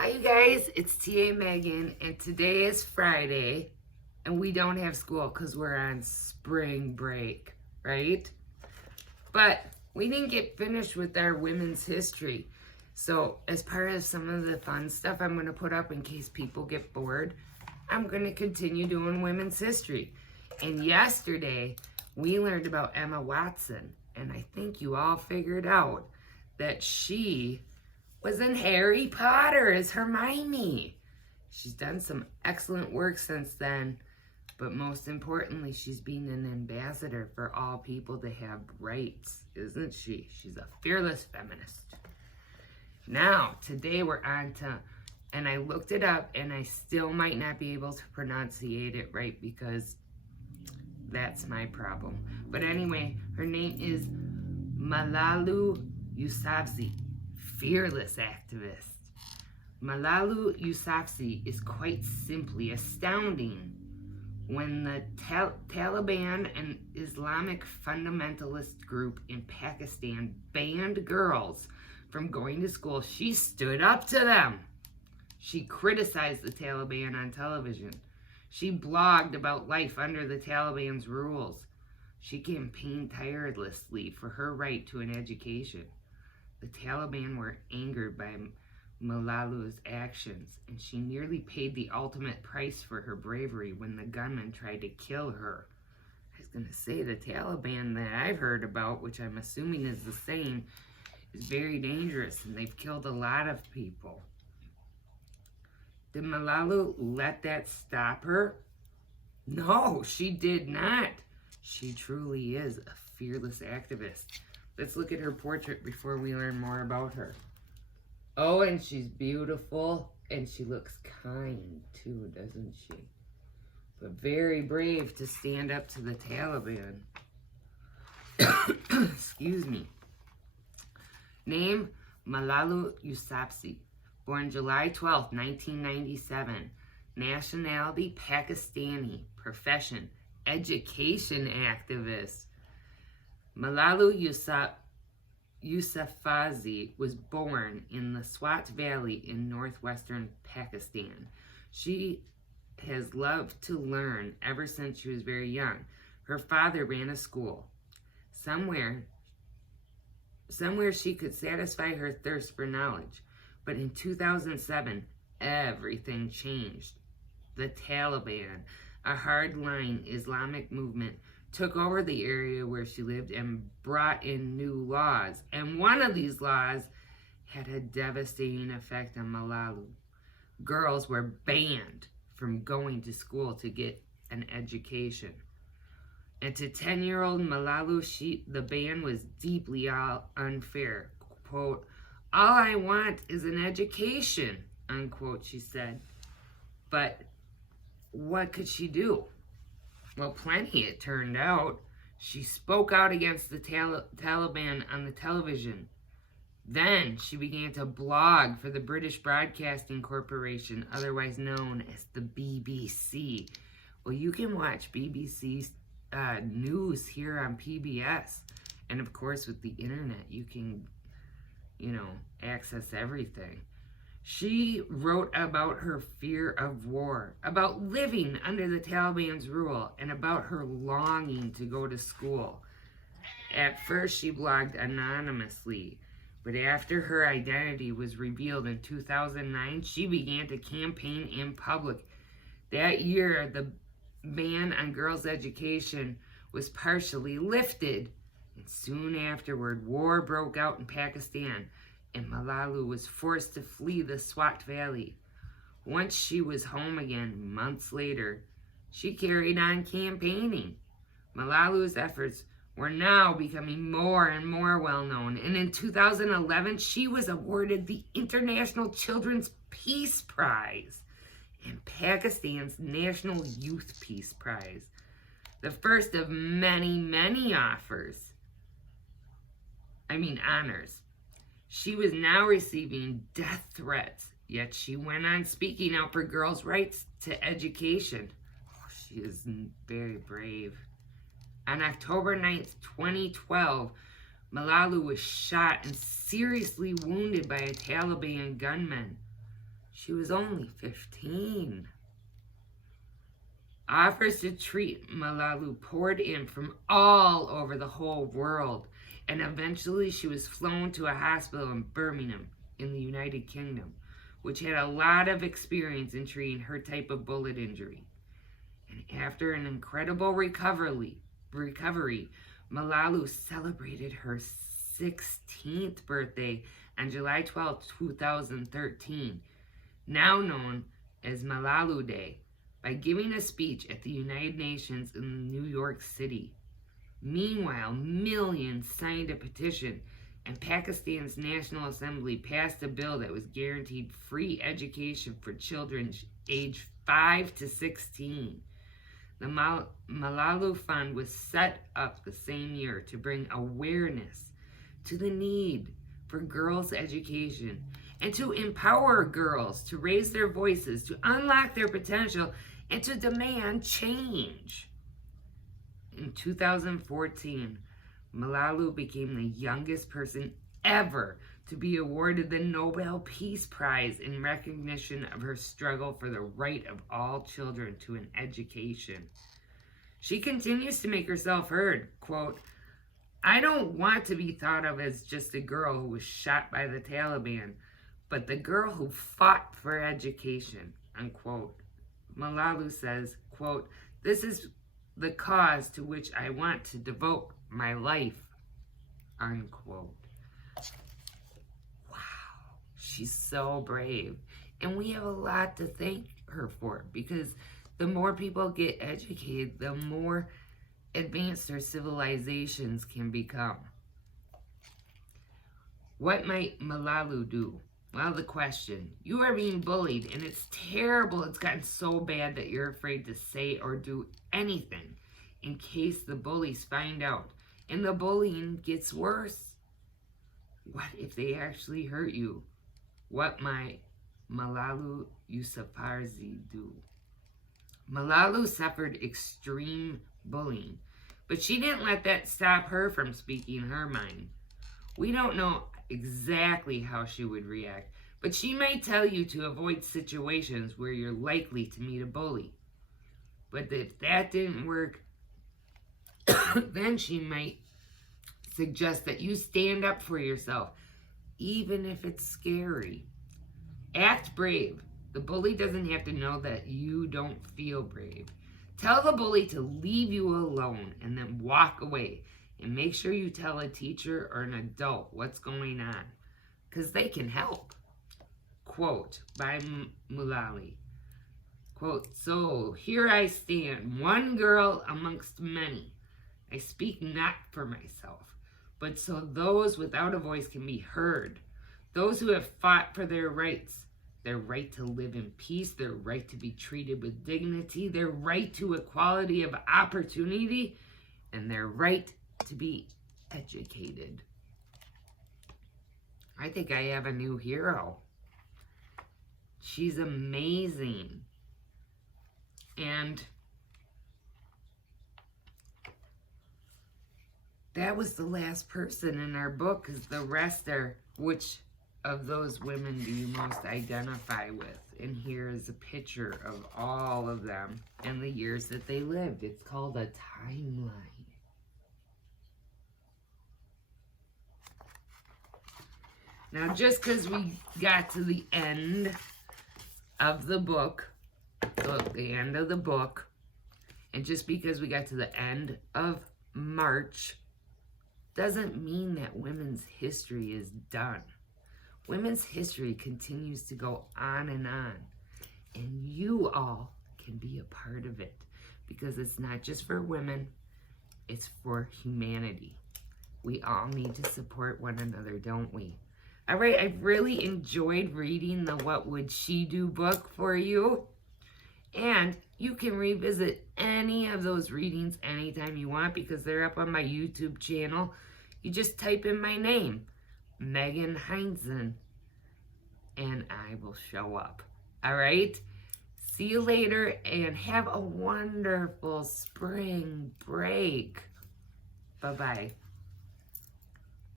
Hi you guys, it's TA Megan, and today is Friday, and we don't have school because we're on spring break, right? But we didn't get finished with our women's history. So as part of some of the fun stuff I'm going to put up in case people get bored, I'm going to continue doing women's history. And yesterday, we learned about Emma Watson, and I think you all figured out that she was in Harry Potter as Hermione. She's done some excellent work since then, but most importantly, she's been an ambassador for all people to have rights, isn't she? She's a fearless feminist. Now, today we're on to, and I looked it up, and I still might not be able to pronunciate it right because that's my problem. But anyway, her name is Malala Yousafzai Fearless Activist. Malala Yousafzai is quite simply astounding. When the Taliban, an Islamic fundamentalist group in Pakistan, banned girls from going to school, she stood up to them. She criticized the Taliban on television. She blogged about life under the Taliban's rules. She campaigned tirelessly for her right to an education. The Taliban were angered by Malala's actions, and she nearly paid the ultimate price for her bravery when the gunman tried to kill her. I was going to say the Taliban that I've heard about, which I'm assuming is the same, is very dangerous, and they've killed a lot of people. Did Malala let that stop her? No, she did not. She truly is a fearless activist. Let's look at her portrait before we learn more about her. Oh, and she's beautiful, and she looks kind, too, doesn't she? But very brave to stand up to the Taliban. Excuse me. Name, Malala Yousafzai. Born July 12, 1997. Nationality, Pakistani. Profession, education activist. Malala Yousafzai was born in the Swat Valley in northwestern Pakistan. She has loved to learn ever since she was very young. Her father ran a school. Somewhere she could satisfy her thirst for knowledge. But in 2007, everything changed. The Taliban, a hardline Islamic movement, took over the area where she lived and brought in new laws. And one of these laws had a devastating effect on Malala. Girls were banned from going to school to get an education. And to 10-year-old Malala, the ban was deeply unfair. Quote, "All I want is an education," unquote, she said. But what could she do? Well, plenty, it turned out. She spoke out against the Taliban on the television. Then she began to blog for the British Broadcasting Corporation, otherwise known as the BBC. Well, you can watch BBC news here on PBS. And of course, with the internet, you can, access everything. She wrote about her fear of war, about living under the Taliban's rule, and about her longing to go to school. At first, she blogged anonymously, but after her identity was revealed in 2009, she began to campaign in public. That year, the ban on girls' education was partially lifted, and soon afterward, war broke out in Pakistan, and Malala was forced to flee the Swat Valley. Once she was home again, months later, she carried on campaigning. Malala's efforts were now becoming more and more well-known, and in 2011, she was awarded the International Children's Peace Prize and Pakistan's National Youth Peace Prize, the first of many honors. She was now receiving death threats, yet she went on speaking out for girls' rights to education. Oh, she is very brave. On October 9th, 2012, Malala was shot and seriously wounded by a Taliban gunman. She was only 15. Offers to treat Malala poured in from all over the whole world, and eventually she was flown to a hospital in Birmingham in the United Kingdom, which had a lot of experience in treating her type of bullet injury. And after an incredible recovery, Malala celebrated her 16th birthday on July 12, 2013, now known as Malala Day, by giving a speech at the United Nations in New York City. Meanwhile, millions signed a petition, and Pakistan's National Assembly passed a bill that was guaranteed free education for children aged 5 to 16. The Malala Fund was set up the same year to bring awareness to the need for girls' education and to empower girls to raise their voices, to unlock their potential, and to demand change. In 2014, Malala became the youngest person ever to be awarded the Nobel Peace Prize in recognition of her struggle for the right of all children to an education. She continues to make herself heard, quote, "I don't want to be thought of as just a girl who was shot by the Taliban, but the girl who fought for education," unquote. Malala says, quote, "This is the cause to which I want to devote my life," unquote. Wow, she's so brave. And we have a lot to thank her for, because the more people get educated, the more advanced our civilizations can become. What might Malala do? Well, the question. You are being bullied, and it's terrible. It's gotten so bad that you're afraid to say or do anything in case the bullies find out. And the bullying gets worse. What if they actually hurt you? What might Malala Yousafzai do? Malala suffered extreme bullying, but she didn't let that stop her from speaking her mind. We don't know exactly how she would react, but she might tell you to avoid situations where you're likely to meet a bully. But if that didn't work, then she might suggest that you stand up for yourself, even if it's scary. Act brave. The bully doesn't have to know that you don't feel brave. Tell the bully to leave you alone and then walk away. And make sure you tell a teacher or an adult what's going on, because they can help. Quote by Malala. Quote, "So here I stand, one girl amongst many. I speak not for myself, but so those without a voice can be heard. Those who have fought for their rights, their right to live in peace, their right to be treated with dignity, their right to equality of opportunity, and their right to be educated." I think I have a new hero. She's amazing. And that was the last person in our book, because the rest are, which of those women do you most identify with? And here is a picture of all of them and the years that they lived. It's called a timeline. Now, just because we got to the end of the book, and just because we got to the end of March, doesn't mean that women's history is done. Women's history continues to go on, and you all can be a part of it, because it's not just for women, it's for humanity. We all need to support one another, don't we? All right, I've really enjoyed reading the What Would She Do book for you. And you can revisit any of those readings anytime you want, because they're up on my YouTube channel. You just type in my name, Megan Heinzen, and I will show up. All right? See you later, and have a wonderful spring break. Bye-bye.